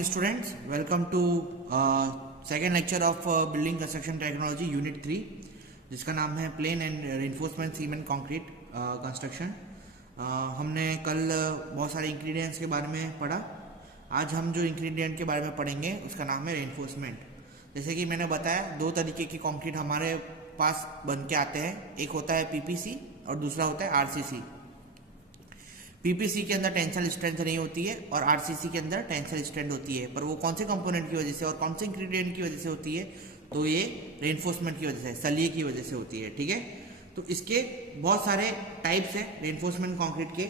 morning students, welcome to second lecture of building construction technology unit 3 जिसका नाम है plain and reinforcement cement concrete construction. हमने कल बहुत सारे इंग्रेडिएंट्स के बारे में पढ़ा। आज हम जो इंग्रेडिएंट के बारे में पढ़ेंगे उसका नाम है रेनफोर्समेंट। जैसे कि मैंने बताया, दो तरीके की कंक्रीट हमारे पास बन के आते हैं। एक होता है पीपीसी और दूसरा होता है आरसीसी। पीपीसी के अंदर टेंसाइल स्ट्रेंथ नहीं होती है और आरसीसी के अंदर टेंसाइल स्ट्रेंथ होती है, पर वो कौन से कंपोनेंट की वजह से और कौन से इंग्रेडिएंट की वजह से होती है? तो ये रेनफोर्समेंट की वजह से, सलिए की वजह से होती है। ठीक है, तो इसके बहुत सारे टाइप्स हैं रेनफोर्समेंट कंक्रीट के।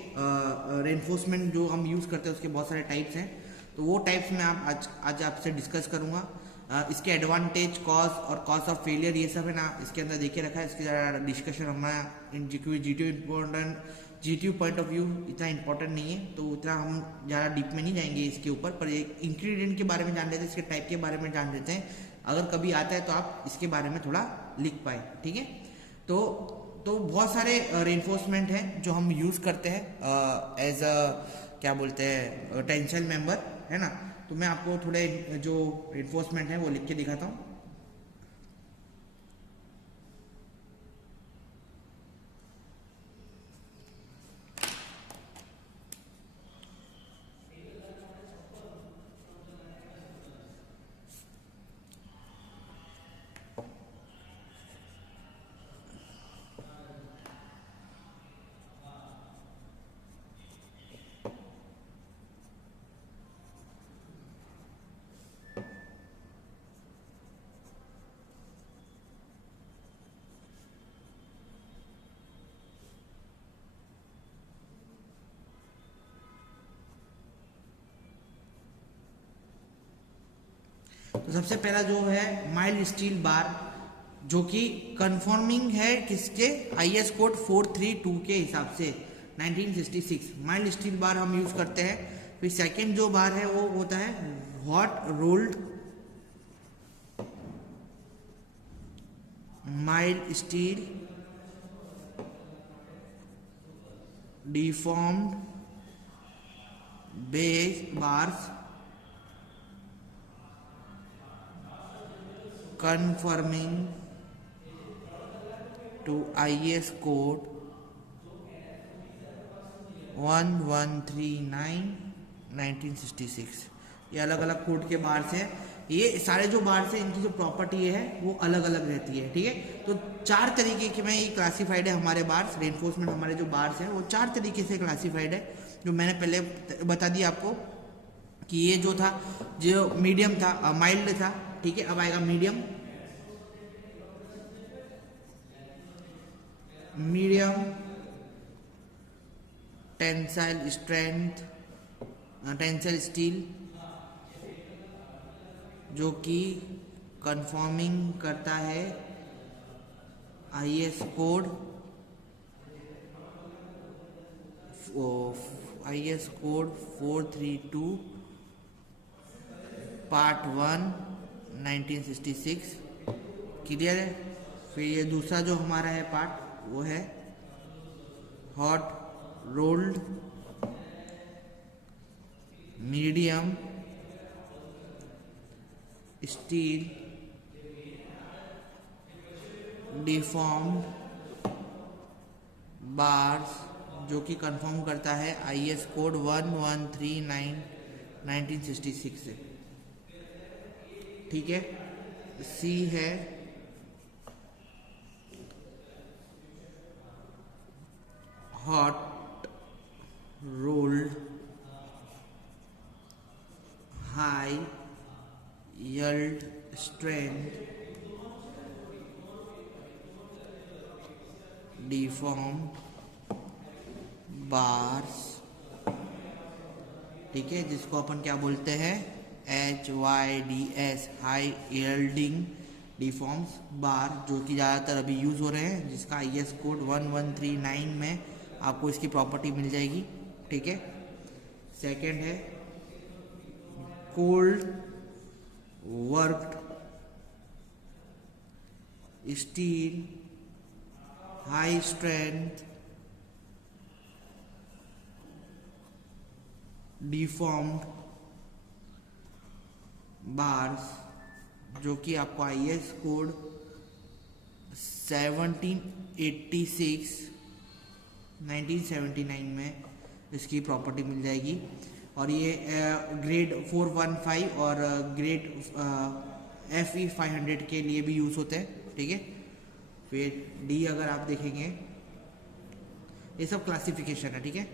रेनफोर्समेंट जो हम यूज करते हैं उसके बहुत सारे टाइप्स हैं, तो वो टाइप्स मैं आज आपसे डिस्कस करूंगा। इसके एडवांटेज, कॉज और कॉज ऑफ फेलियर, ये सब है ना इसके अंदर देखे रखा है। इसके ज़्यादा डिस्कशन हमारा जीटीयू पॉइंट ऑफ व्यू इतना इंपॉर्टेंट नहीं है, तो उतना हम ज़्यादा डीप में नहीं जाएंगे इसके ऊपर। पर एक इंग्रेडिएंट के बारे में जान लेते हैं, इसके टाइप के बारे में जान लेते हैं। अगर कभी आता है तो आप इसके बारे में थोड़ा लिख पाए। ठीक है, तो बहुत सारे रेनफोर्समेंट हैं जो हम यूज़ करते हैं एज अ क्या बोलते हैं टेंसाइल मेंबर, है ना। तो मैं आपको थोड़े जो रेनफोर्समेंट है वो लिख के दिखाता हूँ। तो सबसे पहला जो है माइल्ड स्टील बार, जो कि कंफर्मिंग है किसके? आईएस कोड 432 के हिसाब से 1966 माइल्ड स्टील बार हम यूज करते हैं। फिर सेकंड जो बार है वो होता है hot rolled mild steel deformed base bars conforming to IS code 1139 1966। ये अलग अलग कोड के बार्स हैं। ये सारे जो बार्स हैं इनकी जो प्रॉपर्टी है वो अलग अलग रहती है। ठीक है, तो चार तरीके के में ये क्लासिफाइड है हमारे बार्स। रेनफोर्समेंट हमारे जो बार्स हैं वो चार तरीके से क्लासिफाइड है, जो मैंने पहले बता दिया आपको कि ये जो था, जो मीडियम था, माइल्ड था। ठीक है, अब आएगा medium tensile strength, tensile steel, जो कि कंफर्मिंग करता है आईएस कोड 432 पार्ट 1 1966। क्लियर है। फिर ये दूसरा जो हमारा है पार्ट वो है hot rolled medium steel deformed bars, जो कि कंफर्म करता है आईएस कोड 1139 1966 से। ठीक है, सी है hot rolled high yield strength deform bars. ठीक है, जिसको अपन क्या बोलते हैं? HYDS हाई यील्डिंग डिफॉर्म्स बार, जो कि ज़्यादातर अभी यूज़ हो रहे हैं, जिसका आईएस कोड 1139 में आपको इसकी प्रॉपर्टी मिल जाएगी। ठीक है, सेकंड है cold worked steel high strength deformed bars, जो कि आपको IS कोड 1979 में इसकी प्रॉपर्टी मिल जाएगी। और ये ग्रेड 415 और ग्रेड FE 500 के लिए भी यूज़ होते हैं, ठीक है। फिर D अगर आप देखेंगे, ये सब क्लासिफिकेशन है, ठीक है।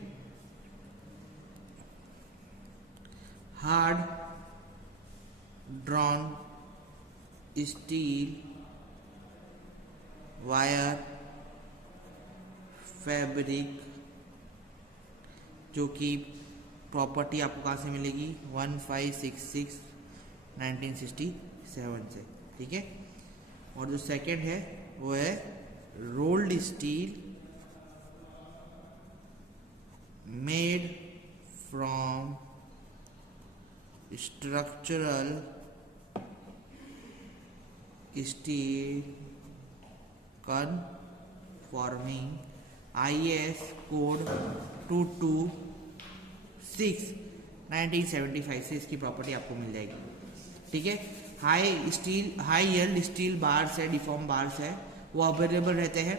Hard drawn steel wire fabric, जो कि प्रॉपर्टी आपको कहाँ से मिलेगी 1566 1967 से, ठीक है। और जो सेकंड है वो है rolled steel made from structural steel conforming IS code 226 1975 से इसकी प्रॉपर्टी आपको मिल जाएगी, ठीक है। हाई यील्ड स्टील बार्स है, डिफॉर्म बार्स है, वो अवेलेबल रहते हैं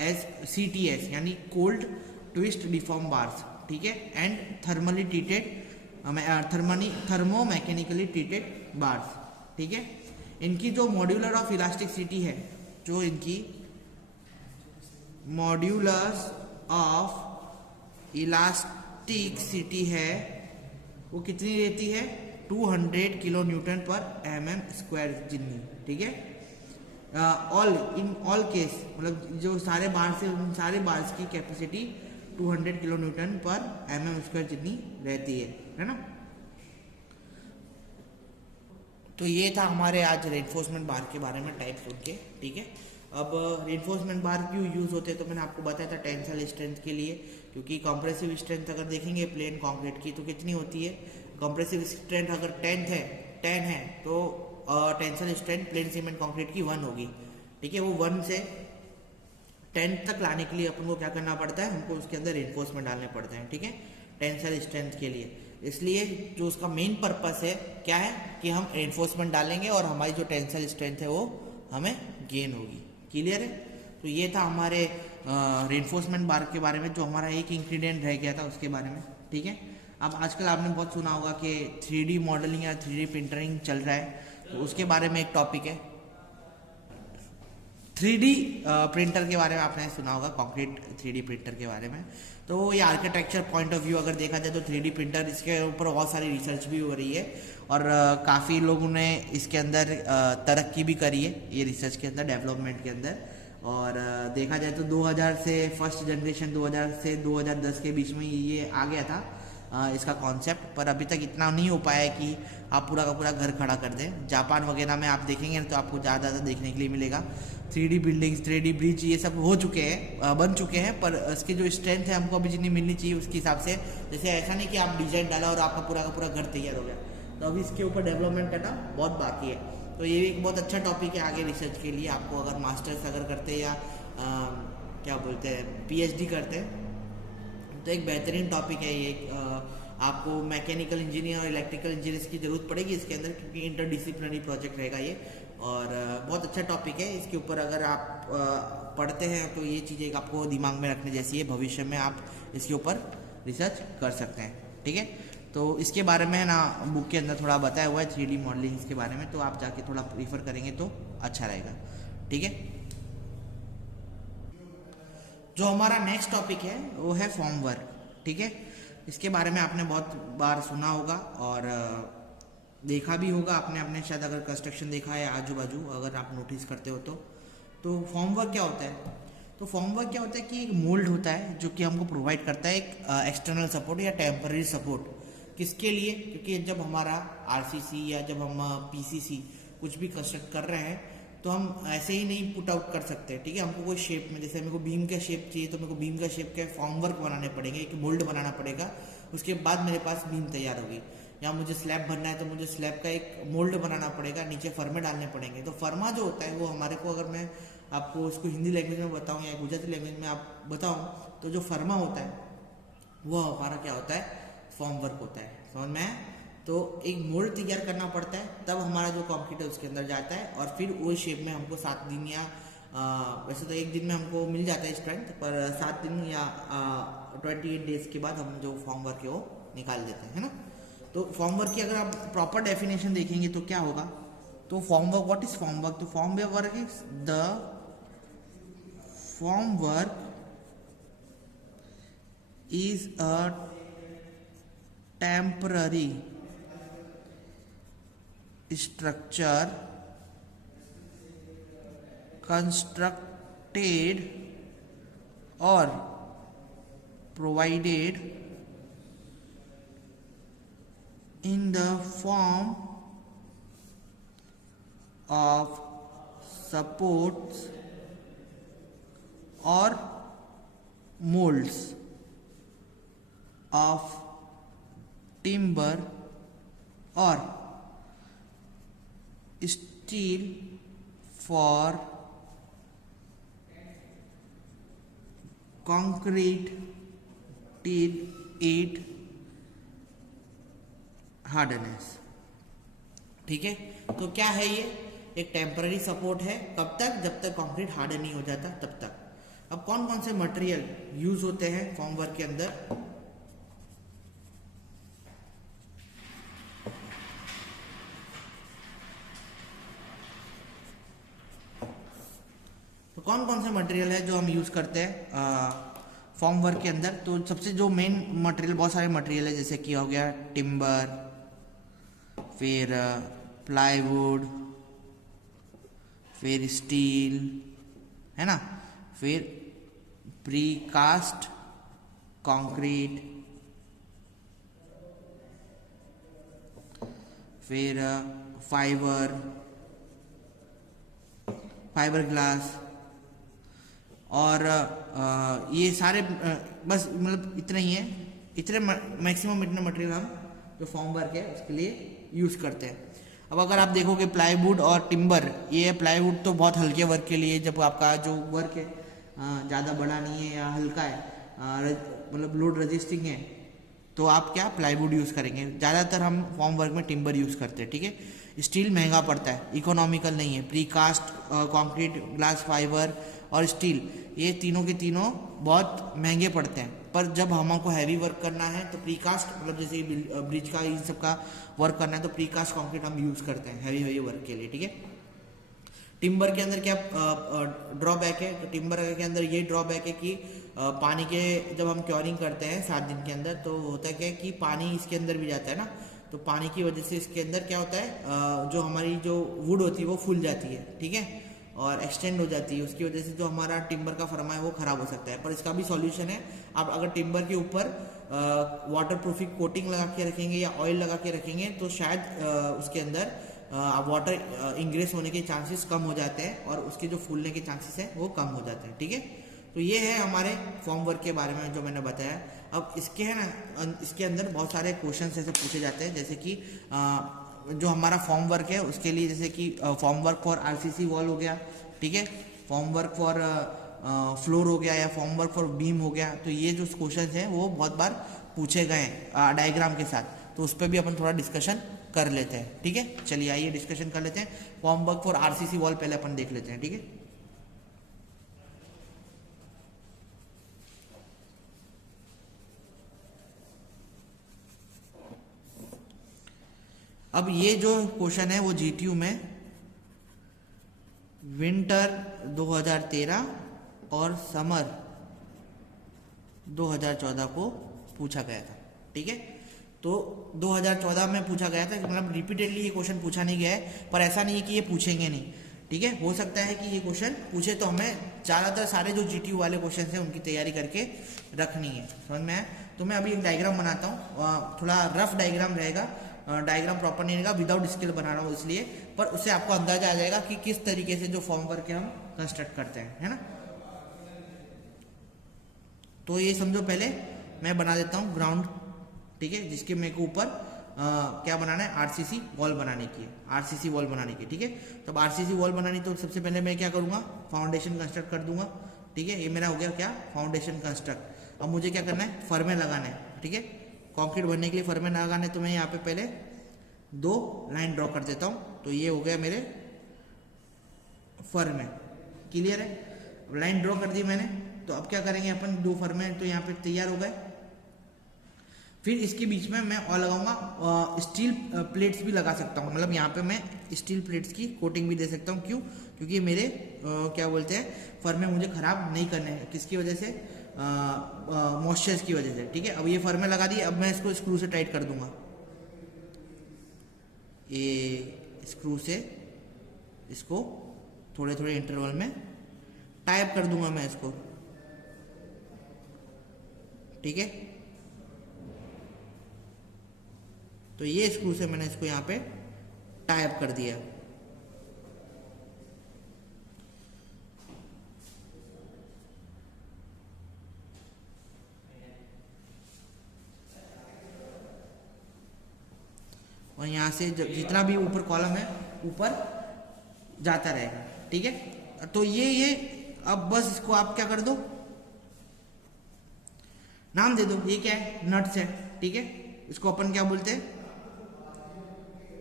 एज CTS यानी कोल्ड ट्विस्ट डिफॉर्म बार्स, ठीक है। And thermally treated thermo mechanically treated bars, ठीक है। इनकी जो मॉड्यूलर ऑफ इलास्टिसिटी है, जो इनकी मॉड्यूलस ऑफ इलास्टिसिटी है, वो कितनी रहती है 200 किलो न्यूटन पर mm² जितनी, ठीक है। इन ऑल केस, मतलब जो सारे बार्स है उन सारे बार्स की कैपेसिटी 200 किलो न्यूटन पर mm² जितनी रहती है ना। तो ये था हमारे आज रेनफोर्समेंट बार के बारे में टाइप्स उनके, ठीक है। अब रेनफोर्समेंट बार क्यों यूज होते हैं, तो मैंने आपको बताया था टेंसाइल स्ट्रेंथ के लिए, क्योंकि कंप्रेसिव स्ट्रेंथ अगर देखेंगे प्लेन कंक्रीट की तो कितनी होती है, कंप्रेसिव स्ट्रेंथ अगर 10 है तो tensile strength plane cement concrete की 1 होगी, ठीक है। वो 1 से 10 तक लाने के लिए अपन को क्या करना पड़ता है, हमको उसके अंदर रेनफोर्समेंट डालने पड़ते हैं, ठीक है, टेंसाइल स्ट्रेंथ के लिए। इसलिए जो उसका मेन पर्पस है क्या है कि हम रेनफोर्समेंट डालेंगे और हमारी जो टेंसाइल स्ट्रेंथ है वो हमें गेन होगी। क्लियर है। तो ये था हमारे रेनफोर्समेंट बार के बारे में, जो हमारा एक इंग्रेडिएंट रह गया था उसके बारे में, ठीक है। अब आजकल आपने बहुत सुना होगा कि 3D मॉडलिंग या 3D प्रिंटरिंग चल रहा है, तो उसके बारे में एक टॉपिक है 3D प्रिंटर के बारे में आपने सुना होगा, कंक्रीट 3D प्रिंटर के बारे में। तो ये आर्किटेक्चर पॉइंट ऑफ व्यू अगर देखा जाए तो 3D प्रिंटर, इसके ऊपर बहुत सारी रिसर्च भी हो रही है और काफ़ी लोगों ने इसके अंदर तरक्की भी करी है, ये रिसर्च के अंदर, डेवलपमेंट के अंदर। और देखा जाए तो 2000 से फर्स्ट जनरेशन 2000 से 2010 के बीच में ये आ गया था इसका कॉन्सेप्ट, पर अभी तक इतना नहीं हो पाया है कि आप पूरा का पूरा घर खड़ा कर दें। जापान वगैरह में आप देखेंगे तो आपको ज़्यादा देखने के लिए मिलेगा 3D बिल्डिंग्स, 3D ब्रिज, ये सब हो चुके हैं, बन चुके हैं, पर इसकी जो स्ट्रेंथ है हमको अभी जितनी मिलनी चाहिए उसके हिसाब से, जैसे ऐसा नहीं कि आप डिजाइन डाला और आपका पूरा का पूरा घर तैयार हो गया, तो अभी इसके ऊपर डेवलपमेंट करना बहुत बाकी है। तो ये एक बहुत अच्छा टॉपिक है आगे रिसर्च के लिए। आपको अगर मास्टर्स अगर करते हैं या क्या बोलते हैं PhD करते हैं तो एक बेहतरीन टॉपिक है ये। आपको मैकेनिकल इंजीनियर और इलेक्ट्रिकल इंजीनियर्स की जरूरत पड़ेगी इसके अंदर, क्योंकि इंटरडिसिप्लिनरी प्रोजेक्ट रहेगा ये, और बहुत अच्छा टॉपिक है। इसके ऊपर अगर आप पढ़ते हैं तो ये चीज़ें आपको दिमाग में रखने जैसी है, भविष्य में आप इसके ऊपर रिसर्च कर सकते हैं, ठीक है। तो इसके बारे में ना बुक के अंदर थोड़ा बताया हुआ है 3D मॉडलिंग के बारे में, तो आप जाके थोड़ा प्रीफर करेंगे तो अच्छा रहेगा, ठीक है। जो हमारा नेक्स्ट टॉपिक है वो है फॉर्म वर्क, ठीक है। इसके बारे में आपने बहुत बार सुना होगा और देखा भी होगा आपने अपने, शायद अगर कंस्ट्रक्शन देखा है आजू बाजू, अगर आप नोटिस करते हो तो फॉर्म वर्क क्या होता है। तो फॉर्म वर्क क्या होता है कि एक मोल्ड होता है जो कि हमको प्रोवाइड करता है एक एक्सटर्नल सपोर्ट या टेम्पररी सपोर्ट। किसके लिए, क्योंकि जब हमारा RCC या जब हम PCC कुछ भी कंस्ट्रक्ट कर रहे हैं तो हम ऐसे ही नहीं पुट आउट कर सकते, ठीक है। हमको कोई शेप में, जैसे मेरे को बीम का शेप चाहिए तो मेरे को बीम का शेप के फॉर्म वर्क बनाने पड़ेंगे, एक मोल्ड बनाना पड़ेगा, उसके बाद मेरे पास बीम तैयार होगी। या मुझे स्लैब बनना है तो मुझे स्लैब का एक मोल्ड बनाना पड़ेगा, नीचे फर्मे डालने पड़ेंगे। तो फर्मा जो होता है वो हमारे को, अगर मैं आपको उसको हिंदी लैंग्वेज में बताऊँ या गुजराती लैंग्वेज में आप बताऊँ, तो जो फर्मा होता है वो हमारा क्या होता है, फॉर्म वर्क होता है। समझ में? तो एक मोल्ड तैयार करना पड़ता है, तब हमारा जो कंक्रीट है उसके अंदर जाता है और फिर वो शेप में हमको 7 दिन या वैसे तो 1 दिन में हमको मिल जाता है स्ट्रेंथ, पर 7 दिन या 28 डेज के बाद हम जो फॉर्म वर्क है वो निकाल देते हैं, है ना। तो फॉर्म वर्क की अगर आप प्रॉपर डेफिनेशन देखेंगे तो क्या होगा, तो form work, what is form work, तो form work is the form work is a temporary structure constructed or provided in the form of supports or molds of timber or steel for concrete till it hardness। ठीक है, तो क्या है ये, एक temporary support है, कब तक, जब तक कंक्रीट हार्डन नहीं हो जाता तब तक। अब कौन कौन से मटेरियल यूज होते हैं फॉर्म वर्क के अंदर, तो कौन कौन से मटेरियल है जो हम यूज करते हैं फॉर्म वर्क के अंदर। तो सबसे जो मेन मटेरियल, बहुत सारे मटेरियल है, जैसे कि हो गया टिम्बर, फिर प्लाईवुड, फिर स्टील, है ना, फिर प्रीकास्ट कंक्रीट, फिर फाइबर ग्लास, और ये सारे बस मतलब इतना ही है, इतने मैक्सिमम इतने मटेरियल हम जो फॉर्म वर्क है उसके लिए यूज़ करते हैं। अब अगर आप देखोगे प्लाईवुड और टिम्बर, ये प्लाईवुड तो बहुत हल्के वर्क के लिए, जब आपका जो वर्क है ज़्यादा बड़ा नहीं है या हल्का है, मतलब लोड रजिस्टिंग है, तो आप क्या प्लाईवुड यूज़ करेंगे। ज़्यादातर हम फॉर्म वर्क में टिम्बर यूज़ करते हैं। ठीक है, स्टील महंगा पड़ता है, इकोनॉमिकल नहीं है। प्रीकास्ट कंक्रीट, ग्लास फाइबर और स्टील, ये तीनों के तीनों बहुत महंगे पड़ते हैं, पर जब हमको हैवी वर्क करना है तो प्रीकास्ट, मतलब जैसे ब्रिज का इन सब का वर्क करना है तो प्रीकास्ट कंक्रीट हम यूज़ करते हैं हैवी वर्क के लिए। ठीक है, टिम्बर के अंदर क्या ड्रॉबैक है, तो टिम्बर के अंदर ये ड्रॉबैक है कि पानी के जब हम क्योरिंग करते हैं 7 दिन के अंदर, तो होता है क्या कि पानी इसके अंदर भी जाता है ना, तो पानी की वजह से इसके अंदर क्या होता है, जो हमारी जो वुड होती है वो फूल जाती है, ठीक है, और एक्सटेंड हो जाती है। उसकी वजह से जो हमारा टिम्बर का फर्मा है वो खराब हो सकता है। पर इसका भी सॉल्यूशन है, आप अगर टिम्बर के ऊपर वाटर प्रूफिंग कोटिंग लगा के रखेंगे या ऑयल लगा के रखेंगे तो शायद उसके अंदर वाटर इंग्रेस होने के चांसेस कम हो जाते हैं और उसके जो फूलने के चांसेस हैं वो कम हो जाते हैं। ठीक है, तो ये है हमारे फॉर्म वर्क के बारे में जो मैंने बताया। अब इसके है ना, इसके अंदर बहुत सारे क्वेश्चन ऐसे पूछे जाते हैं, जैसे कि जो हमारा फॉर्म वर्क है उसके लिए, जैसे कि form work for RCC wall हो गया, ठीक है, फॉर्म वर्क फॉर फ्लोर हो गया या फॉर्म वर्क फॉर बीम हो गया। तो ये जो क्वेश्चन हैं वो बहुत बार पूछे गए हैं डायग्राम के साथ, तो उस पर भी अपन थोड़ा डिस्कशन कर लेते हैं। ठीक है, चलिए आइए डिस्कशन कर लेते हैं। Form work for RCC wall पहले अपन देख लेते हैं। ठीक है, अब ये जो क्वेश्चन है वो जीटीयू में विंटर 2013 और समर 2014 को पूछा गया था। ठीक है, तो 2014 में पूछा गया था, मतलब रिपीटेडली ये क्वेश्चन पूछा नहीं गया है, पर ऐसा नहीं है कि ये पूछेंगे नहीं। ठीक है, हो सकता है कि ये क्वेश्चन पूछे, तो हमें ज़्यादातर सारे जो जीटीयू वाले क्वेश्चन हैं उनकी तैयारी करके रखनी है। समझ में आया? तो मैं अभी एक डायग्राम बनाता हूँ, थोड़ा रफ डायग्राम रहेगा, डायग्राम प्रॉपर नहीं रहेगा, विदाउट स्केल बना रहा हूँ इसलिए, पर उससे आपको अंदाजा आ जाएगा कि किस तरीके से जो फॉर्म वर्क हम कंस्ट्रक्ट करते हैं, है ना। तो ये समझो, पहले मैं बना देता हूँ ग्राउंड, ठीक है, जिसके मेरे को ऊपर क्या बनाना है, आरसीसी वॉल बनाने की है, आरसीसी वॉल बनाने की। ठीक है, तो अब आरसीसी वॉल बनानी, तो सबसे पहले मैं क्या करूँगा, फाउंडेशन कंस्ट्रक्ट कर दूंगा। ठीक है, ये मेरा हो गया क्या, फाउंडेशन कंस्ट्रक्ट। अब मुझे क्या करना है, फर्मे लगाना है। ठीक है, कंक्रीट बनने के लिए फर्मे लगाने, तो मैं यहाँ पे पहले दो लाइन ड्रॉ कर देता हूँ, तो ये हो गया मेरे फर में। क्लियर है? लाइन ड्रॉ कर दी मैंने, तो अब क्या करेंगे अपन, दो फर में तो यहाँ पे तैयार हो गए। फिर इसके बीच में मैं और लगाऊंगा स्टील प्लेट्स भी लगा सकता हूँ, मतलब यहाँ पे मैं स्टील प्लेट्स की कोटिंग भी दे सकता हूँ। क्यों? क्योंकि मेरे क्या बोलते हैं, फर में मुझे खराब नहीं करने हैं। किसकी वजह से? मॉइस्चर की वजह से। ठीक है, अब ये फर में लगा दी, अब मैं इसको स्क्रू से टाइट कर दूंगा। ये स्क्रू से इसको थोड़े थोड़े इंटरवल में टाइप कर दूंगा मैं इसको। ठीक है, तो ये स्क्रू से मैंने इसको यहाँ पे टाइप कर दिया। और यहाँ से जितना भी ऊपर कॉलम है ऊपर जाता रहेगा। ठीक है, तो ये अब बस इसको आप क्या कर दो, नाम दे दो। ये क्या है? नट्स है। ठीक है, इसको अपन क्या बोलते हैं?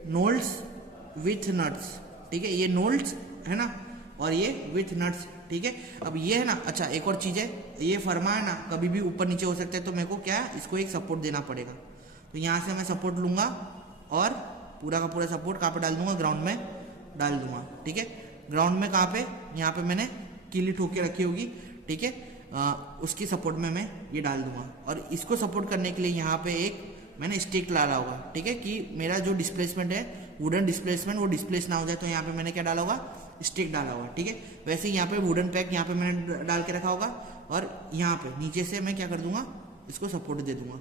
नोल्ड्स विथ नट्स। ठीक है, ये नोल्ड्स है ना, और ये विथ नट्स। ठीक है, अब ये है ना, अच्छा एक और चीज है, ये फरमा है ना, कभी भी ऊपर नीचे हो सकता है, तो मेरे को क्या है, इसको एक सपोर्ट देना पड़ेगा। तो यहाँ से मैं सपोर्ट लूंगा और पूरा का पूरा सपोर्ट कहाँ पे डाल दूंगा? ग्राउंड में डाल दूंगा। ठीक है, ग्राउंड में कहाँ पे? यहाँ पे मैंने कीली ठोक के रखी होगी। ठीक है, उसकी सपोर्ट में मैं ये डाल दूंगा, और इसको सपोर्ट करने के लिए यहाँ पे एक मैंने स्टिक डाला होगा। ठीक है, कि मेरा जो डिस्प्लेसमेंट है, वुडन डिस्प्लेसमेंट, वो डिस्प्लेस ना हो जाए, तो यहाँ पे मैंने क्या डाला होगा? स्टिक डाला होगा। ठीक है, वैसे ही यहाँ पे वुडन पैक यहाँ पे मैंने डाल के रखा होगा, और यहाँ पे नीचे से मैं क्या कर दूंगा? इसको सपोर्ट दे दूंगा।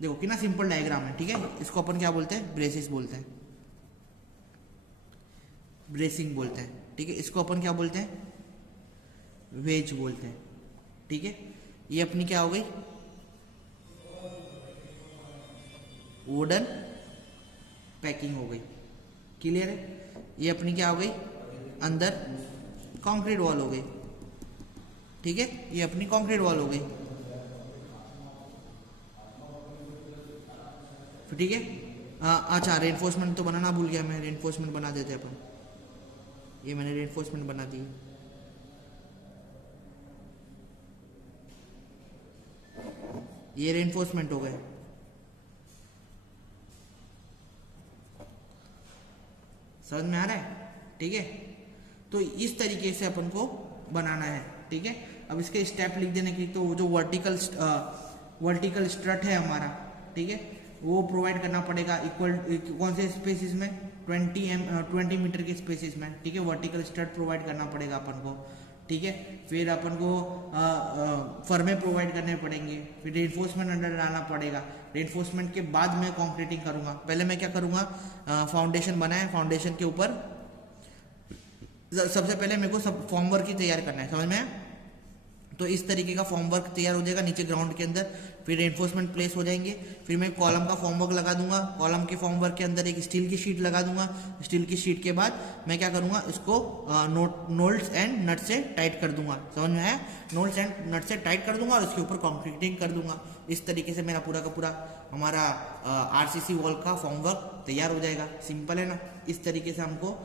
देखो कितना सिंपल डायग्राम है। ठीक है, इसको अपन क्या बोलते हैं? ब्रेसिस बोलते हैं, ब्रेसिंग बोलते हैं। ठीक है, इसको अपन क्या बोलते हैं? वेज बोलते हैं। ठीक है, ये अपनी क्या हो गई? वुडन पैकिंग हो गई। क्लियर है? ये अपनी क्या हो गई? अंदर कंक्रीट वॉल हो गई। ठीक है, ये अपनी कंक्रीट वॉल हो गई। ठीक है, अच्छा रेनफोर्समेंट तो बनाना भूल गया मैं, रेनफोर्समेंट बना देते अपन। ये मैंने रेनफोर्समेंट बना दी। ये रेनफोर्समेंट हो गए। समझ में आ रहा है? ठीक है, तो इस तरीके से अपन को बनाना है। ठीक है, अब इसके स्टेप लिख देने की, तो जो वर्टिकल स्ट्रट है हमारा, ठीक है, वो प्रोवाइड करना पड़ेगा इक्वल कौन से स्पेसिस में? 20 मीटर के स्पेसिस में। ठीक है, वर्टिकल स्ट्रट प्रोवाइड करना पड़ेगा अपन को। ठीक है, फिर अपन को फर्मे प्रोवाइड करने पड़ेंगे, फिर रेनफोर्समेंट अंडर डालना पड़ेगा। रेनफोर्समेंट के बाद मैं कंक्रीटिंग करूंगा। पहले मैं क्या करूंगा? फाउंडेशन बनाए, फाउंडेशन के ऊपर सबसे पहले मेरे को सब फॉर्मवर्क ही तैयार करना है। समझ में आया? तो इस तरीके का फॉर्मवर्क तैयार हो जाएगा नीचे ग्राउंड के अंदर, फिर रेनफोर्समेंट प्लेस हो जाएंगे, फिर मैं कॉलम का फॉर्मवर्क लगा दूंगा, कॉलम के फॉर्मवर्क के अंदर एक स्टील की शीट लगा दूंगा। स्टील की शीट के बाद मैं क्या करूंगा? इसको नोल्ड्स एंड नट से टाइट कर दूंगा। समझ में आया? नोल्ड्स एंड नट से टाइट कर दूंगा और उसके ऊपर कॉन्क्रीटिंग कर दूंगा। इस तरीके से मेरा पूरा का पूरा हमारा आरसीसी वॉल का फॉर्मवर्क तैयार हो जाएगा। सिंपल है ना? इस तरीके से हमको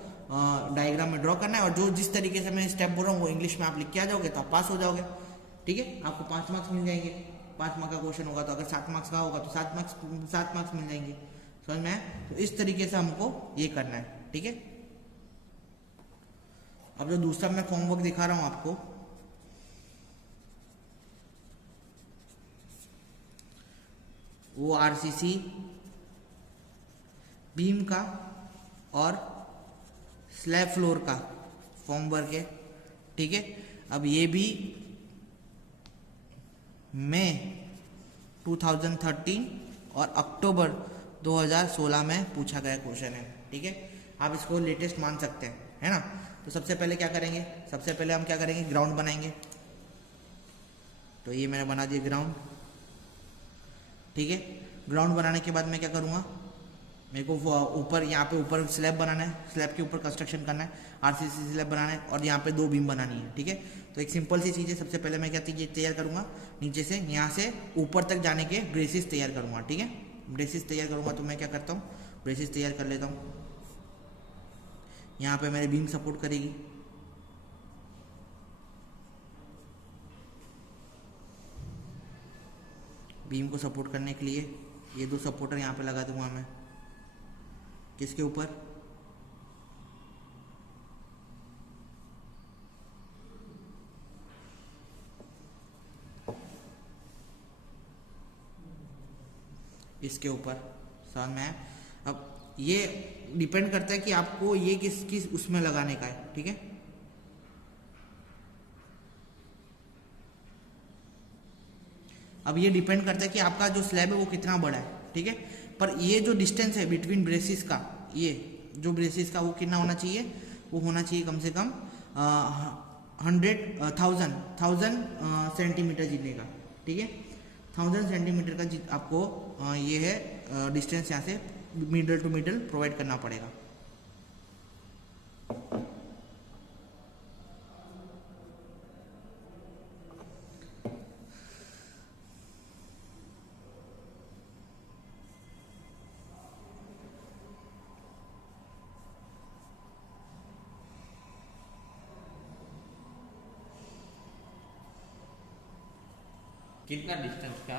डायग्राम में ड्रॉ करना है, और जो जिस तरीके से मैं स्टेप बोल रहा हूँ वो इंग्लिश में आप लिख के आ जाओगे तो आप पास हो जाओगे। ठीक है, आपको 5 मार्क्स मिल जाएंगे। 5 मार्क्स का क्वेश्चन होगा, तो अगर 7 मार्क्स का होगा तो 7 मार्क्स मिल जाएंगे। समझ में आया? तो इस तरीके से हमको ये करना है। ठीक है, अब जो दूसरा मैं फॉर्मवर्क दिखा रहा हूं आपको, वो आरसीसी बीम का और स्लैब फ्लोर का फॉर्मवर्क है। ठीक है, अब ये भी मई 2013 और अक्टूबर 2016 में पूछा गया क्वेश्चन है। ठीक है, आप इसको लेटेस्ट मान सकते हैं, है ना? तो सबसे पहले क्या करेंगे? सबसे पहले हम क्या करेंगे? ग्राउंड बनाएंगे। तो ये मैंने बना दिया ग्राउंड। ठीक है, ग्राउंड बनाने के बाद मैं क्या करूँगा? मेरे को ऊपर यहाँ पे ऊपर स्लैब बनाना है, स्लैब के ऊपर कंस्ट्रक्शन करना है, आरसीसी स्लैब बनाना है, और यहाँ पे 2 बीम बनानी है। ठीक है, तो एक सिंपल सी चीज़ है। सबसे पहले मैं क्या तैयार करूँगा? नीचे से यहाँ से ऊपर तक जाने के ब्रेसिस तैयार करूँगा। ठीक है, ब्रेसिस तैयार करूँगा तो मैं क्या करता हूँ? ब्रेसेस तैयार कर लेता हूँ। यहाँ पे मेरी बीम सपोर्ट करेगी। बीम को सपोर्ट करने के लिए ये 2 सपोर्टर यहाँ पे लगा दूंगा मैं। किसके ऊपर? इसके ऊपर। समझ में आया? अब ये डिपेंड करता है कि आपको ये किस किस उसमें लगाने का है। ठीक है, अब ये डिपेंड करता है कि आपका जो स्लैब है वो कितना बड़ा है। ठीक है, पर ये जो डिस्टेंस है बिटवीन ब्रेसिस का, ये जो ब्रेसिस का वो कितना होना चाहिए? वो होना चाहिए कम से कम 1000 सेंटीमीटर जितने का। ठीक है, 1000 सेंटीमीटर का आपको ये है डिस्टेंस यहाँ से मिडल टू मिडल प्रोवाइड करना पड़ेगा। कितना डिस्टेंस क्या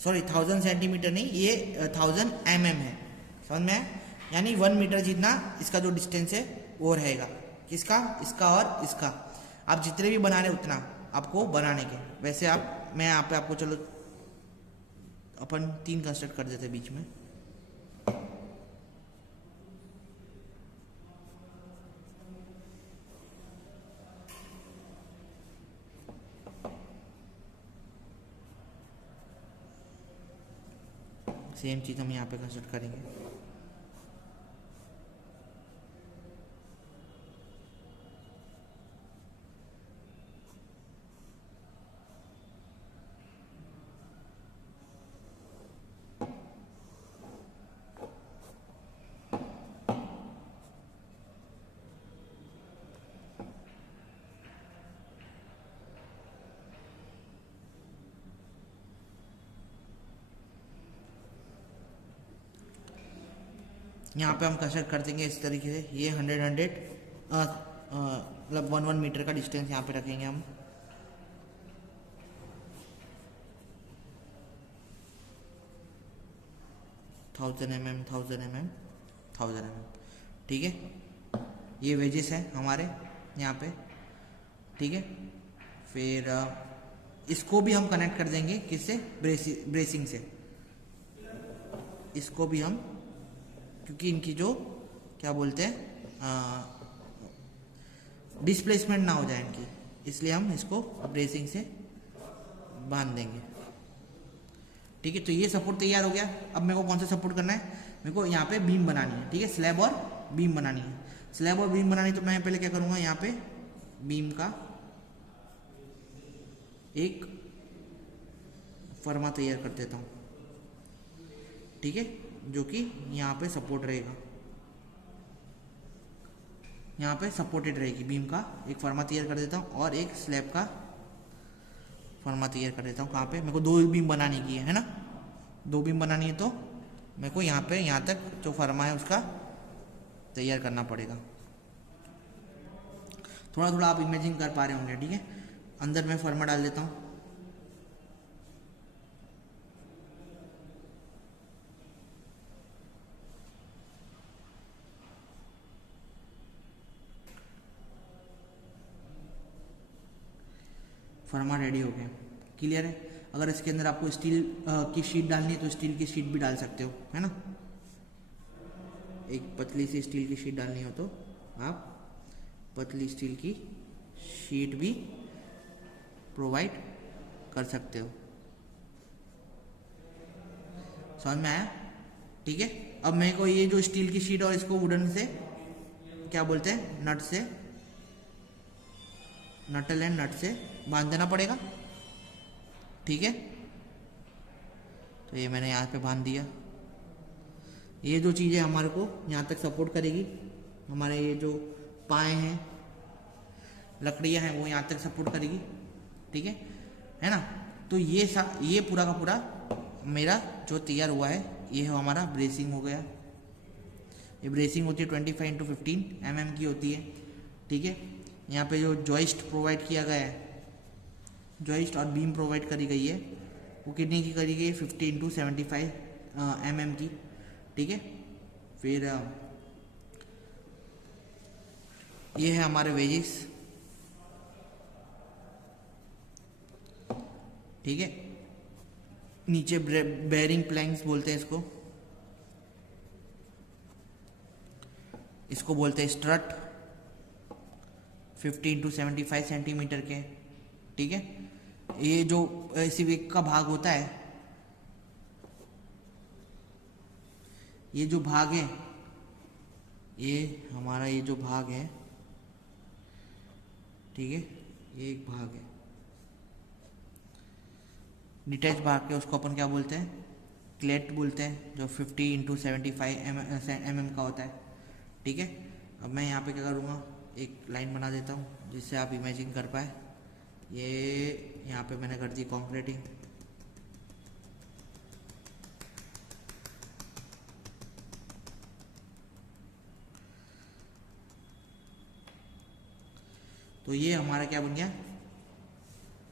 सॉरी 1000 सेंटीमीटर नहीं, ये 1000 mm है। समझ में आया? यानी 1 मीटर जितना इसका जो डिस्टेंस है वो रहेगा। किसका? इसका और इसका। आप जितने भी बना रहे उतना आपको बनाने के। वैसे मैं यहाँ पे आपको चलो अपन 3 कंस्ट्रक्ट कर देते बीच में। सेम चीज़ हम यहाँ पे कंस्ट्रक्ट करेंगे। यहाँ पे हम कंस्ट्रक्ट कर देंगे इस तरीके से। ये 100 मतलब 1 मीटर का डिस्टेंस यहाँ पे रखेंगे हम। Thousand mm। ठीक है, ये वेजेस है हमारे यहाँ पे। ठीक है, फिर इसको भी हम कनेक्ट कर देंगे किससे? ब्रेसिंग से। इसको भी हम, क्योंकि इनकी जो क्या बोलते हैं डिस्प्लेसमेंट ना हो जाए इनकी, इसलिए हम इसको ब्रेसिंग से बांध देंगे। ठीक है, तो ये सपोर्ट तैयार हो गया। अब मेरे को कौन सा सपोर्ट करना है? मेरे को यहाँ पे बीम बनानी है। ठीक है, स्लैब और बीम बनानी है। स्लैब और बीम बनानी, तो मैं पहले क्या करूँगा, यहाँ पे बीम का एक फर्मा तैयार कर देता हूँ। ठीक है, जो कि यहाँ पे सपोर्ट रहेगा, यहाँ पे सपोर्टेड रहेगी। बीम का एक फर्मा तैयार कर देता हूँ और एक स्लैब का फर्मा तैयार कर देता हूँ। कहाँ पे? मेरे को 2 बीम बनाने की है ना, 2 बीम बनानी है, तो मेरे को यहाँ पे यहाँ तक जो फर्मा है उसका तैयार करना पड़ेगा। थोड़ा थोड़ा आप इमेजिन कर पा रहे होंगे। ठीक है, अंदर मैं फर्मा डाल देता हूँ। फर्मा रेडी हो गया। क्लियर है? अगर इसके अंदर आपको स्टील की शीट डालनी है तो स्टील की शीट भी डाल सकते हो, है ना। एक पतली सी स्टील की शीट डालनी हो तो आप पतली स्टील की शीट भी प्रोवाइड कर सकते हो। समझ में आया? ठीक है, अब मेरे को ये जो स्टील की शीट और इसको वुडन से क्या बोलते हैं, नट से, नटल एंड नट से बांध देना पड़ेगा। ठीक है, तो ये मैंने यहाँ पे बांध दिया। ये जो चीज़ें हमारे को यहाँ तक सपोर्ट करेगी, हमारे ये जो पाए हैं, लकड़ियाँ हैं, वो यहाँ तक सपोर्ट करेगी। ठीक है ना। तो ये पूरा का पूरा मेरा जो तैयार हुआ है ये है हमारा ब्रेसिंग हो गया। ये ब्रेसिंग होती है 25x15 mm की होती है, ठीक है। यहाँ पे जो जॉइस्ट प्रोवाइड किया गया है, जॉइस्ट और बीम प्रोवाइड करी गई है, वो कितनी की करी गई है 50x75 mm की, ठीक है। फिर ये है हमारे वेजेस, ठीक है। नीचे बेयरिंग प्लैंक्स बोलते हैं इसको, इसको बोलते हैं स्ट्रट, 50x75 सेंटीमीटर के, ठीक है। ये जो सिविक का भाग होता है, ये जो भाग है, ये हमारा ये जो भाग है, ठीक है, ये एक भाग है डिटैच भाग है, उसको अपन क्या बोलते हैं, क्लेट बोलते हैं, जो 50x75 mm का होता है, ठीक है। अब मैं यहाँ पे क्या करूँगा, एक लाइन बना देता हूँ जिससे आप इमेजिन कर पाए। ये यहाँ पे मैंने कर दी कॉन्क्रीटिंग, तो ये हमारा क्या बन गया,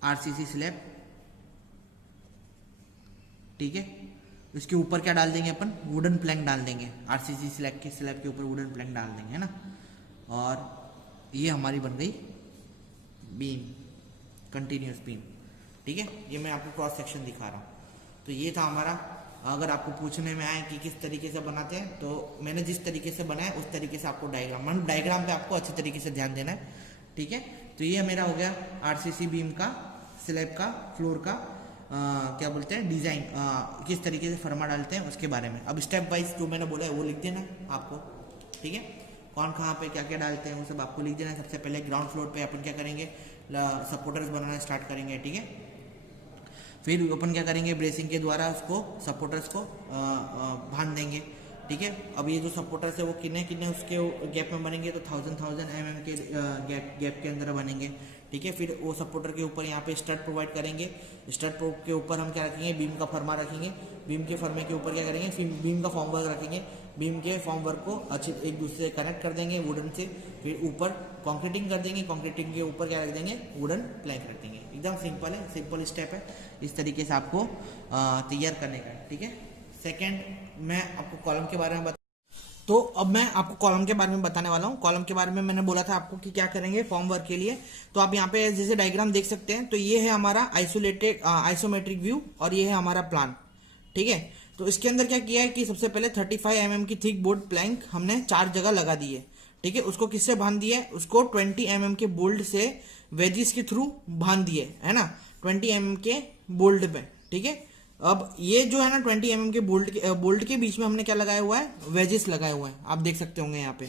आरसीसी स्लैब, ठीक है। इसके ऊपर क्या डाल देंगे अपन, वुडन प्लैंक डाल देंगे, आरसीसी स्लैब के ऊपर वुडन प्लैंक डाल देंगे, है ना। और ये हमारी बन गई बीम, कंटिन्यूस बीम, ठीक है। ये मैं आपको क्रॉस सेक्शन दिखा रहा हूँ। तो ये था हमारा, अगर आपको पूछने में आए कि किस तरीके से बनाते हैं, तो मैंने जिस तरीके से बनाया उस तरीके से आपको डायग्राम पे आपको अच्छे तरीके से ध्यान देना है, ठीक है। तो ये मेरा हो गया आरसीसी बीम का, स्लैब का, फ्लोर का क्या बोलते हैं डिजाइन, किस तरीके से फर्मा डालते हैं उसके बारे में। अब स्टेप वाइज जो मैंने बोला है वो लिख देना आपको, ठीक है। कौन कहाँ पे क्या क्या डालते हैं वो सब आपको लिख देना है। सबसे पहले ग्राउंड फ्लोर पे अपन क्या करेंगे, सपोर्टर्स बनाना स्टार्ट करेंगे, ठीक है। फिर अपन क्या करेंगे, ब्रेसिंग के द्वारा उसको सपोर्टर्स को बांध देंगे, ठीक है। अब ये जो सपोर्टर्स है वो कितने उसके गैप में बनेंगे, तो 1000 mm के गैप के अंदर बनेंगे, ठीक है। फिर वो सपोर्टर के ऊपर यहाँ पे स्टड प्रोवाइड करेंगे, स्टड के ऊपर हम क्या रखेंगे, बीम का फर्मा रखेंगे, बीम के फर्मे के ऊपर क्या करेंगे, फिर बीम का फॉर्म वर्क रखेंगे, बीम के फॉर्म वर्क को अच्छे एक दूसरे से कनेक्ट कर देंगे वुडन से, फिर ऊपर कॉन्क्रीटिंग कर देंगे, कॉन्क्रीटिंग के ऊपर क्या रख देंगे, वुडन प्लैंक रख देंगे। एकदम सिंपल है, सिंपल स्टेप है, इस तरीके से आपको तैयार करने का, ठीक है। सेकेंड मैं आपको कॉलम के बारे में तो अब मैं आपको कॉलम के बारे में बताने वाला हूँ। कॉलम के बारे में मैंने बोला था आपको कि क्या करेंगे फॉर्म वर्क के लिए। तो आप यहाँ पे जैसे डायग्राम देख सकते हैं, तो ये है हमारा आइसोमेट्रिक व्यू और ये है हमारा प्लान, ठीक है। तो इसके अंदर क्या किया है कि सबसे पहले 35 mm की थिक बोर्ड प्लैंक हमने 4 जगह लगा दी है, ठीक है। उसको किससे बांध दिया है, उसको 20 mm के बोल्ट से वेजिस के थ्रू बांध दिए, है ना, 20 mm के बोल्ट पे, ठीक है। अब ये जो है ना 20 mm के बोल्ट के बीच में हमने क्या लगाया हुआ है, वेजेस लगाए हुए हैं, आप देख सकते होंगे यहाँ पे,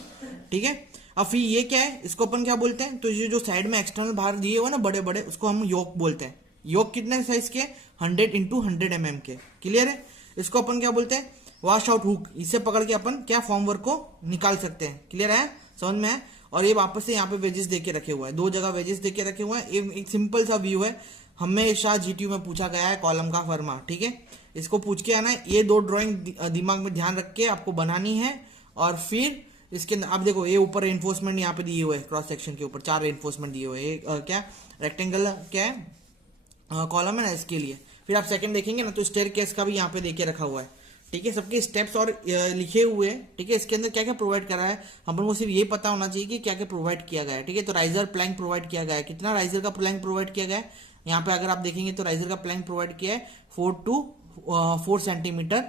ठीक है। अब फिर ये क्या है, इसको अपन क्या बोलते हैं, तो ये जो साइड में एक्सटर्नल बाहर दिए हुए ना बड़े बड़े, उसको हम योक बोलते हैं। योक कितने साइज के, 100x100 mm के, क्लियर है। इसको अपन क्या बोलते हैं, वॉश आउट हुक, इससे पकड़ के अपन क्या फॉर्म वर्क को निकाल सकते हैं, क्लियर है, समझ में है। और ये वापस से यहाँ पे वेजेस देके रखे हुए हैं, 2 जगह वेजेस देके रखे हुए हैं। एक सिंपल सा व्यू है, हमेशा जीटीयू में पूछा गया है कॉलम का फर्मा, ठीक है। इसको पूछ के आना है, ये 2 ड्राइंग दिमाग में ध्यान रख के आपको बनानी है। और फिर इसके अंदर आप देखो, ये ऊपर रेनफोर्समेंट यहाँ पे दिए हुए है, क्रॉस सेक्शन के ऊपर 4 रेनफोर्समेंट दिए हुए हैं, क्या रेक्टेंगल क्या है कॉलम है ना, इसके लिए। फिर आप सेकंड देखेंगे ना, तो स्टेयर केस का भी यहाँ पे देके रखा हुआ है, ठीक है। सबके स्टेप्स और लिखे हुए हैं, ठीक है। इसके अंदर क्या क्या प्रोवाइड करा है, हम को सिर्फ ये पता होना चाहिए कि क्या क्या प्रोवाइड किया गया है, ठीक है। तो राइजर प्लैंक प्रोवाइड किया गया है, कितना राइजर का प्लैंक प्रोवाइड किया गया है, यहाँ पे अगर आप देखेंगे तो राइजर का प्लैंक प्रोवाइड किया है 4 to 4 सेंटीमीटर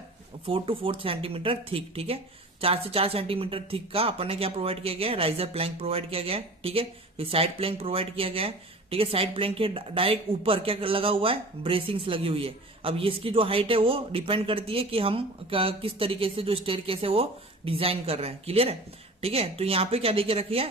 थिक, ठीक है। 4 से 4 सेंटीमीटर थिक का अपन ने क्या प्रोवाइड किया गया है, राइजर प्लैंक प्रोवाइड किया गया है, ठीक है। फिर साइड प्लैंक प्रोवाइड किया गया है, ठीक है। साइड प्लैंक के डायरेक्ट ऊपर क्या लगा हुआ है, ब्रेसिंग्स लगी हुई है। अब ये इसकी जो हाइट है वो डिपेंड करती है कि हम किस तरीके से जो स्टेयरकेस है वो डिजाइन कर रहे हैं, क्लियर है, ठीक है। तो यहाँ पे क्या देके रखी है,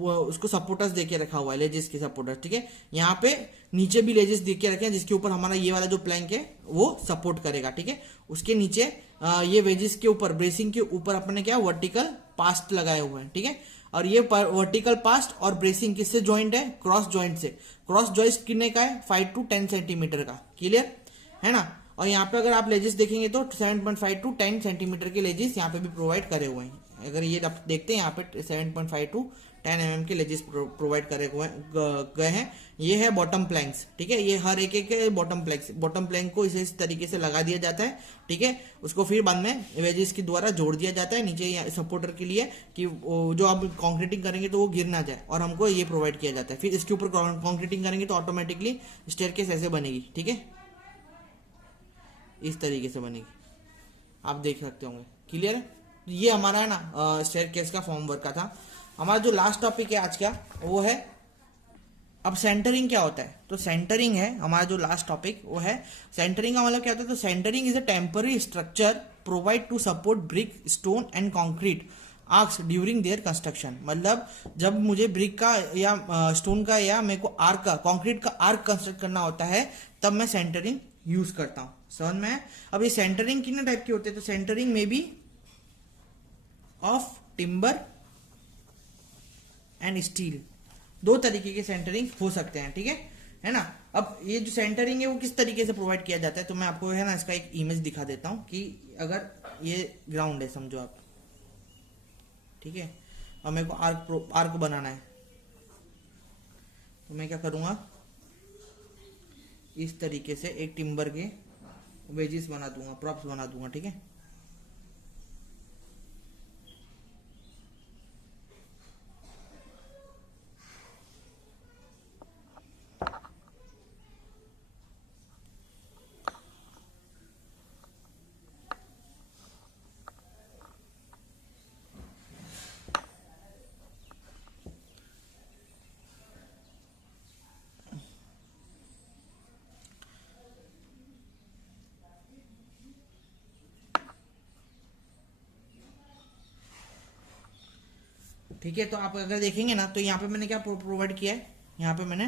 उसको सपोर्टर्स देके रखा हुआ है, लेजिस के सपोर्टर्स, ठीक है। यहाँ पे नीचे भी लेजिस देके रखे हैं, जिसके ऊपर हमारा ये वाला जो प्लैंक है वो सपोर्ट करेगा, ठीक है। उसके नीचे ये वेजिस के ऊपर, ब्रेसिंग के ऊपर अपन ने क्या वर्टिकल पास्ट लगाए हुए हैं, ठीक है। और ये वर्टिकल पास्ट और ब्रेसिंग किससे ज्वाइंट है, क्रॉस ज्वाइंट से। क्रॉस ज्वाइंट कितने का है, 5 to 10 सेंटीमीटर का, क्लियर है ना। और यहाँ पे अगर आप लेजेस देखेंगे तो 7.5 टू 10 सेंटीमीटर के लेजेस यहाँ पे भी प्रोवाइड करे हुए हैं। अगर ये आप देखते हैं यहाँ पे 7.5 टू 10 mm के लेजेस प्रोवाइड करे हुए गए हैं। ये है बॉटम प्लैंक्स, ठीक है। ये हर एक एक बॉटम प्लैंक को इस तरीके से लगा दिया जाता है, ठीक है। उसको फिर बाद में वेजेस के द्वारा जोड़ दिया जाता है नीचे सपोर्टर के लिए कि जो आप कंक्रीटिंग करेंगे तो वो गिर ना जाए, और हमको ये प्रोवाइड किया जाता है। फिर इसके ऊपर कंक्रीटिंग करेंगे तो ऑटोमेटिकली स्टेयरकेस ऐसे बनेगी, ठीक है, इस तरीके से बनेगी, आप देख सकते होंगे। क्लियर है? ये हमारा है ना स्टेयरकेस का फॉर्म वर्क का था। हमारा जो लास्ट टॉपिक है आज का वो है, अब सेंटरिंग क्या होता है। तो सेंटरिंग है हमारा जो लास्ट टॉपिक, वो है सेंटरिंग का मतलब क्या होता है। तो centering is a temporary structure provide to support brick, stone and concrete arches during their construction. मतलब जब मुझे ब्रिक का या स्टोन का या मेरे को आर्क का, कंक्रीट का आर्क कंस्ट्रक्ट करना होता है, तब मैं सेंटरिंग यूज करता हूं। समझ में है? अब ये सेंटरिंग कितने टाइप के होते हैं। तो सेंटरिंग में भी ऑफ टिम्बर एंड स्टील, दो तरीके के सेंटरिंग हो सकते हैं, ठीक है ना। अब ये जो सेंटरिंग है वो किस तरीके से प्रोवाइड किया जाता है, तो मैं आपको है ना इसका एक इमेज दिखा देता हूं कि अगर ये ग्राउंड है समझो आप, ठीक है, और मेरे को आर्क बनाना है, तो मैं क्या करूंगा, इस तरीके से एक टिम्बर के वेजेस बना दूंगा, प्रॉप्स बना दूंगा, ठीक है। ठीक है, तो आप अगर देखेंगे ना तो यहाँ पे मैंने क्या प्रोवाइड किया है, यहाँ पे मैंने,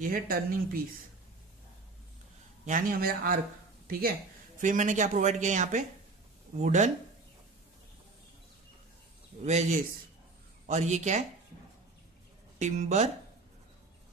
ये है टर्निंग पीस यानी हमारा आर्क, ठीक है। फिर मैंने क्या प्रोवाइड किया यहाँ पे, वुडन वेजेस, और ये क्या है, टिम्बर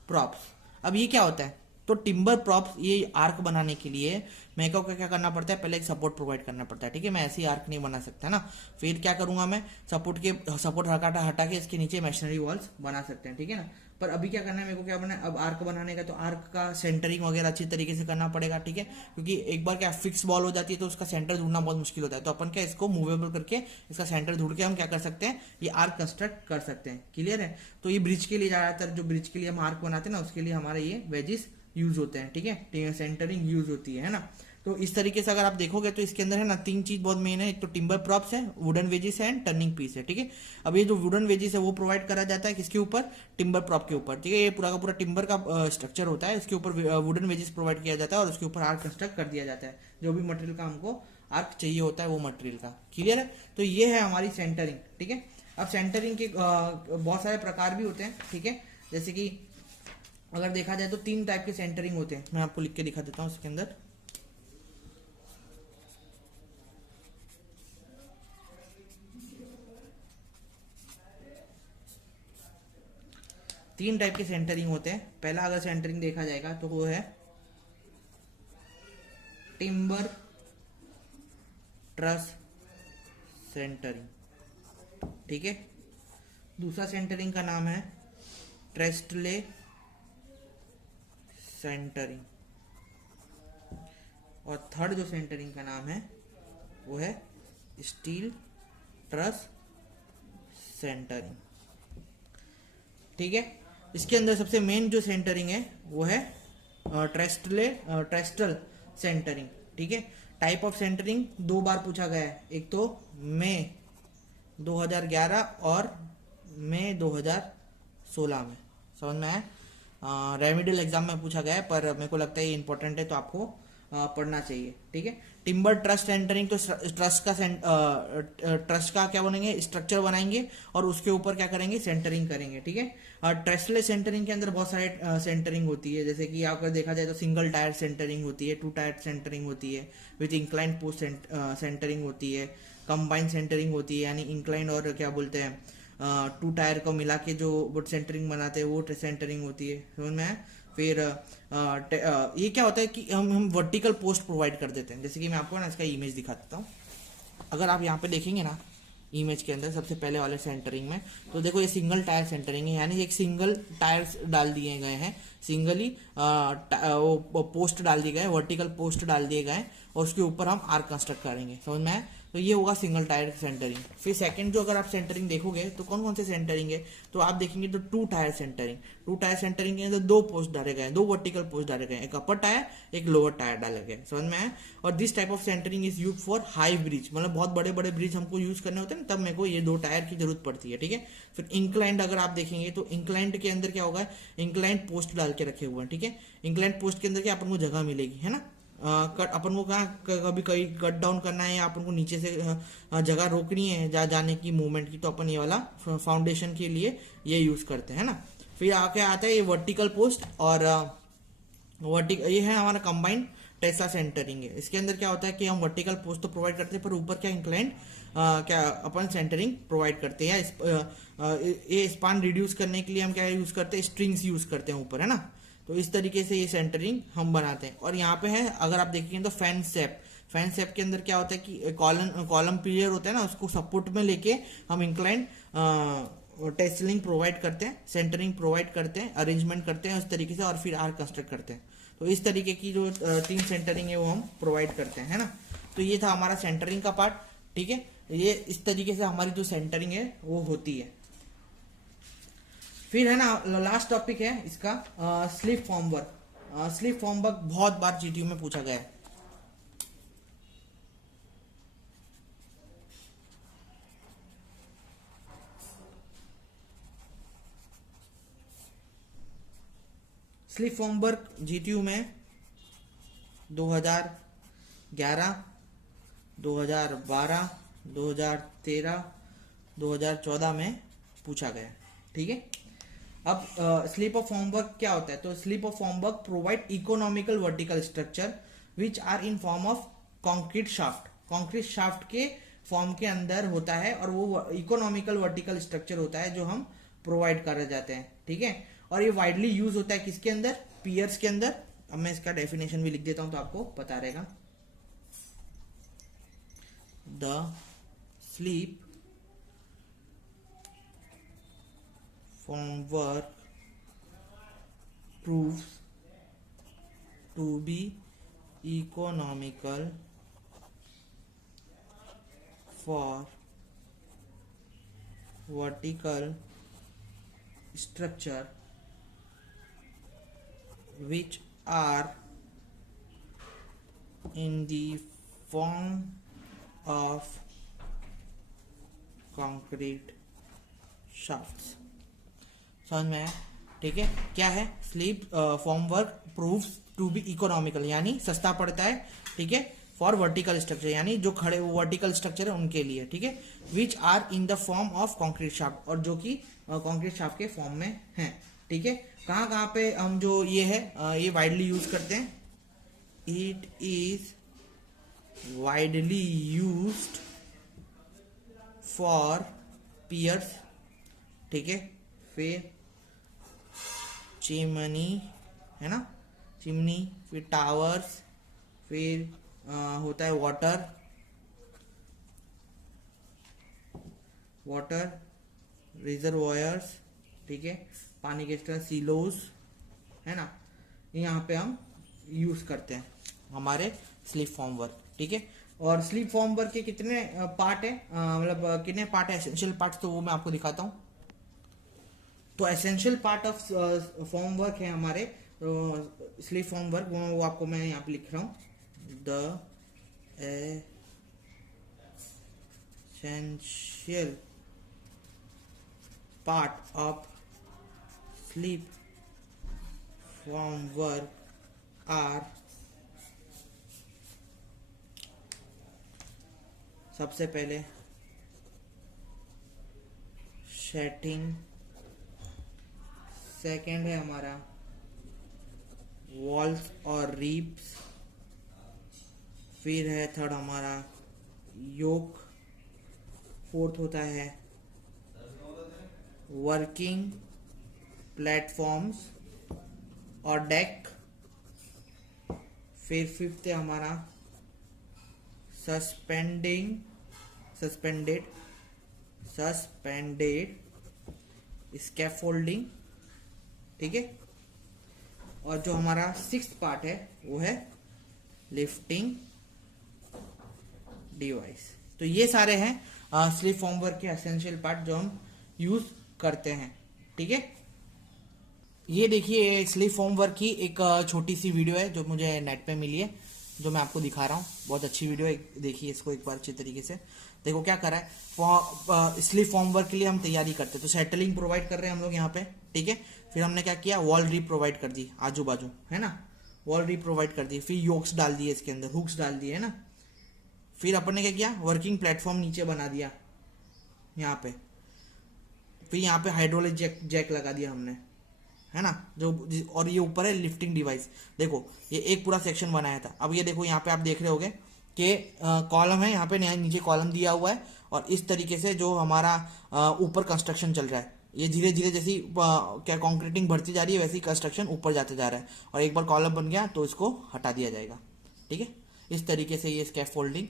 प्रॉप्स। अब ये क्या होता है, तो टिम्बर प्रॉप्स, ये आर्क बनाने के लिए मेरे को क्या करना पड़ता है, पहले एक सपोर्ट प्रोवाइड करना पड़ता है, ठीक है। मैं ऐसे ही आर्क नहीं बना सकता ना। फिर क्या करूंगा मैं, सपोर्ट हटा के इसके नीचे मैशनरी वॉल्स बना सकते हैं, ठीक है ना। पर अभी क्या करना है मेरे को, क्या बनाना है, अब आर्क बनाने का, तो आर्क का सेंटरिंग वगैरह अच्छी तरीके से करना पड़ेगा, ठीक है। क्योंकि एक बार क्या फिक्स बॉल हो जाती है तो उसका सेंटर ढूंढना बहुत मुश्किल होता है। तो अपन क्या इसको मूवेबल करके इसका सेंटर ढूंढ के हम क्या कर सकते हैं, ये आर्क कंस्ट्रक्ट कर सकते हैं। क्लियर है? तो ये ब्रिज के लिए ज्यादातर, जो ब्रिज के लिए हम आर्क बनाते हैं ना, उसके लिए हमारे ये वेजिस यूज होते हैं, ठीक है, सेंटरिंग यूज होती है ना। तो इस तरीके से अगर आप देखोगे तो इसके अंदर है ना तीन चीज बहुत मेन है। एक तो टिम्बर प्रॉप्स है, वुडन वेजिस है एंड टर्निंग पीस है, ठीक है। अब ये जो वुडन वेजिस है वो प्रोवाइड करा जाता है किसके ऊपर, टिम्बर प्रॉप के ऊपर, ठीक है। ये पूरा का पूरा टिम्बर का स्ट्रक्चर होता है, इसके ऊपर वुडन वेजिस प्रोवाइड किया जाता है और उसके ऊपर आर्क कंस्ट्रक्ट कर दिया जाता है, जो भी मटेरियल का हमको आर्क चाहिए होता है वो मटेरियल का। क्लियर है? तो ये है हमारी सेंटरिंग, ठीक है। अब सेंटरिंग के बहुत सारे प्रकार भी होते हैं, ठीक है। जैसे कि अगर देखा जाए तो 3 टाइप के सेंटरिंग होते हैं, मैं आपको लिख के दिखा देता हूँ इसके अंदर। तीन टाइप के सेंटरिंग होते हैं। पहला अगर सेंटरिंग देखा जाएगा तो वो है टिम्बर ट्रस सेंटरिंग, ठीक है। दूसरा सेंटरिंग का नाम है ट्रेस्टले सेंटरिंग, और थर्ड जो सेंटरिंग का नाम है वो है स्टील ट्रस सेंटरिंग, ठीक है। इसके अंदर सबसे मेन जो सेंटरिंग है वो है ट्रेस्टल सेंटरिंग, ठीक है। टाइप ऑफ सेंटरिंग 2 बार पूछा गया है, एक तो मई 2011 और मई 2016 में, समझ में आया। रेमिडियल एग्जाम में पूछा गया है, पर मेरे को लगता है ये इंपॉर्टेंट है तो आपको पढ़ना चाहिए, ठीक है। टिम्बर ट्रस्ट सेंटरिंग, तो ट्रस्ट का क्या बनेंगे, स्ट्रक्चर बनाएंगे और उसके ऊपर क्या करेंगे, सेंटरिंग करेंगे, ठीक है। ट्रेस्टलेस सेंटरिंग के अंदर बहुत सारे सेंटरिंग होती है, जैसे कि अगर देखा जाए तो सिंगल टायर सेंटरिंग होती है, 2 टायर सेंटरिंग होती है, विथ इंक्लाइन पोस्ट सेंटरिंग होती है, कंबाइंड सेंटरिंग होती है, यानी इंक्लाइन और क्या बोलते हैं 2 टायर को मिला के जो सेंटरिंग बनाते हैं वो सेंटरिंग होती है, समझ में आया। फिर ये क्या होता है कि हम वर्टिकल पोस्ट प्रोवाइड कर देते हैं। जैसे कि मैं आपको ना इसका इमेज दिखा देता हूँ। अगर आप यहाँ पे देखेंगे ना इमेज के अंदर सबसे पहले वाले सेंटरिंग में, तो देखो ये सिंगल टायर सेंटरिंग है, यानी एक सिंगल टायर्स डाल दिए गए हैं, सिंगली वो पोस्ट डाल दिए गए, वर्टिकल पोस्ट डाल दिए गए, और उसके ऊपर हम आर्क कंस्ट्रक्ट करेंगे, समझ में आया? तो ये होगा सिंगल टायर सेंटरिंग। फिर सेकंड जो अगर आप सेंटरिंग देखोगे तो कौन कौन से सेंटरिंग है, तो आप देखेंगे तो two tier centering. Two tier centering के अंदर दो पोस्ट डाले गए, दो वर्टिकल पोस्ट डाले गए, एक अपर टायर एक लोअर टायर डाले गए, समझ में आया? और this type of centering is use for high bridge, मतलब बहुत बड़े बड़े ब्रिज हमको यूज करने होते हैं ना, तब मेरे को ये दो टायर की जरूरत पड़ती है, ठीक है। फिर इंक्लाइंड अगर आप देखेंगे तो इंक्लाइंड के अंदर क्या होगा, इंक्लाइंड पोस्ट डाल के रखे हुए हैं, ठीक है। इंक्लाइंड पोस्ट के अंदर क्या अपन को जगह मिलेगी, है ना। कट अपन को कहाँ कभी कहीं कट डाउन करना है या अपन को नीचे से जगह रोकनी है जाने की मूवमेंट की, तो अपन ये वाला फाउंडेशन के लिए ये यूज करते हैं ना। फिर आके आता है ये वर्टिकल पोस्ट, और ये है हमारा कंबाइंड टेस्ला सेंटरिंग है। इसके अंदर क्या होता है कि हम वर्टिकल पोस्ट तो प्रोवाइड करते हैं, पर ऊपर क्या इंक्लाइंड क्या अपन सेंटरिंग प्रोवाइड करते हैं। ये स्पान रिड्यूस करने के लिए हम क्या यूज करते हैं, स्ट्रिंग्स यूज करते हैं ऊपर, है ना। तो इस तरीके से ये सेंटरिंग हम बनाते हैं। और यहाँ पे है अगर आप देखेंगे तो फैन सेप, फैन सेप के अंदर क्या होता है कि कॉलम पिलियर होता है ना, उसको सपोर्ट में लेके हम इंक्लाइंड टेस्लिंग प्रोवाइड करते हैं, सेंटरिंग प्रोवाइड करते हैं, अरेंजमेंट करते हैं उस तरीके से, और फिर आर्क कंस्ट्रक्ट करते हैं। तो इस तरीके की जो तीन सेंटरिंग है वो हम प्रोवाइड करते हैं, है ना। तो ये था हमारा सेंटरिंग का पार्ट, ठीक है। ये इस तरीके से हमारी जो सेंटरिंग है वो होती है। फिर है ना लास्ट टॉपिक है इसका स्लिप फॉर्मवर्क। स्लिप फॉर्मवर्क बहुत बार जीटीयू में पूछा गया है। स्लिप फॉर्मवर्क जीटीयू में 2011, 2012, 2013, 2014 में पूछा गया, ठीक है। अब स्लिप ऑफ फॉर्मवर्क क्या होता है, तो slip of formwork provide economical vertical structure which are in form of concrete shaft. Concrete shaft के फॉर्म के अंदर होता है, और वो इकोनॉमिकल वर्टिकल स्ट्रक्चर होता है जो हम प्रोवाइड कर जाते हैं, ठीक है। और ये वाइडली यूज होता है किसके अंदर, पियर्स के अंदर। अब मैं इसका डेफिनेशन भी लिख देता हूं तो आपको पता रहेगा। The sleep formwork proves to be economical for vertical structure which are in the form of concrete shafts। समझ में आया, ठीक है। क्या है slip formwork proves to be economical, यानी सस्ता पड़ता है, ठीक है, फॉर वर्टिकल स्ट्रक्चर, यानी जो खड़े वर्टिकल स्ट्रक्चर है उनके लिए, ठीक है। Which are in the form of concrete shaft, और जो कि कॉन्क्रीट शाफ्ट के फॉर्म में है, ठीक है। कहाँ कहाँ पे हम जो ये है ये वाइडली यूज करते हैं, it is widely used for piers, ठीक है। फिर चिमनी, है ना, चिमनी, फिर टावर्स, फिर होता है वाटर रिजर्वॉयर्स, ठीक है, पानी के स्तर, सिलोस, है ना, यहाँ पे हम यूज करते हैं हमारे स्लीप फॉर्मवर्क, ठीक है। और स्लीप फॉर्मवर्क के कितने पार्ट है, मतलब कितने पार्ट है एसेंशियल पार्ट, तो वो मैं आपको दिखाता हूँ। तो एसेंशियल पार्ट ऑफ फॉर्मवर्क है हमारे स्लीप फॉर्मवर्क, वो आपको मैं यहाँ पे लिख रहा हूँ, the essential part of slip formwork are, सबसे पहले शेटिंग, सेकेंड है हमारा वॉल्स और रीप्स, फिर है थर्ड हमारा योक, फोर्थ होता है वर्किंग प्लेटफॉर्म्स, और डेक। फिर फिफ्थ है हमारा सस्पेंडेड स्कैफोल्डिंग, ठीक है। और जो हमारा सिक्स्थ पार्ट है वो है लिफ्टिंग डिवाइस। तो ये सारे हैं स्लीप फॉर्मवर्क के एसेंशियल पार्ट जो हम यूज करते हैं, ठीक है। ये देखिए स्लीप फॉर्मवर्क की एक छोटी सी वीडियो है जो मुझे नेट पे मिली है, जो मैं आपको दिखा रहा हूँ। बहुत अच्छी वीडियो है, देखिए इसको एक बार अच्छी तरीके से। देखो क्या कर रहा है, स्लीप फॉर्मवर्क के लिए हम तैयारी करते हैं तो सेटलिंग प्रोवाइड कर रहे हैं हम लोग यहाँ पे, ठीक है। फिर हमने क्या किया, वॉल री प्रोवाइड कर दी आजू बाजू, है ना, वॉल री प्रोवाइड कर दी। फिर योक्स डाल दिए इसके अंदर, हुक्स डाल दिए, है ना। फिर अपन ने क्या किया, वर्किंग प्लेटफॉर्म नीचे बना दिया यहाँ पे। फिर यहाँ पे हाइड्रोलिक जैक लगा दिया हमने, है ना, जो। और ये ऊपर है लिफ्टिंग डिवाइस। देखो ये एक पूरा सेक्शन बनाया था। अब ये देखो यहाँ पे आप देख रहे होगे कि कॉलम है, यहाँ पे नीचे कॉलम दिया हुआ है। और इस तरीके से जो हमारा ऊपर कंस्ट्रक्शन चल रहा है, ये धीरे धीरे जैसी क्या कंक्रीटिंग बढ़ती जा रही है वैसे ही कंस्ट्रक्शन ऊपर जाते जा रहा है। और एक बार कॉलम बन गया तो इसको हटा दिया जाएगा, ठीक है। इस तरीके से ये स्कैफोल्डिंग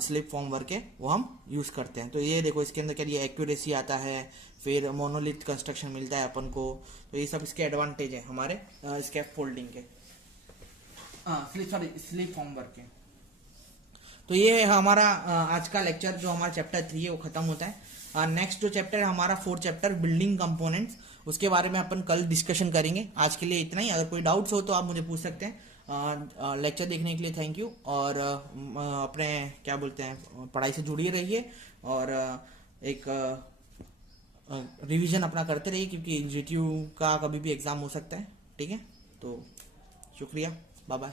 स्लिप फॉर्मवर्क है वो हम यूज करते हैं। तो ये देखो इसके अंदर क्या ये एक्यूरेसी आता है, फिर मोनोलिथ कंस्ट्रक्शन मिलता है अपन को। तो ये सब इसके एडवांटेज है हमारे स्कैफोल्डिंग के, स्लिप फॉर्मवर्क के। तो ये हमारा आज का लेक्चर जो हमारा चैप्टर 3 है वो खत्म होता है। नेक्स्ट जो चैप्टर है हमारा 4th चैप्टर बिल्डिंग कंपोनेंट्स, उसके बारे में अपन कल डिस्कशन करेंगे। आज के लिए इतना ही। अगर कोई डाउट्स हो तो आप मुझे पूछ सकते हैं। लेक्चर देखने के लिए थैंक यू। और अपने क्या बोलते हैं, पढ़ाई से जुड़े रहिए और एक रिवीजन अपना करते रहिए, क्योंकि जीटीयू का कभी भी एग्जाम हो सकता है, ठीक है। तो शुक्रिया, बाय बाय।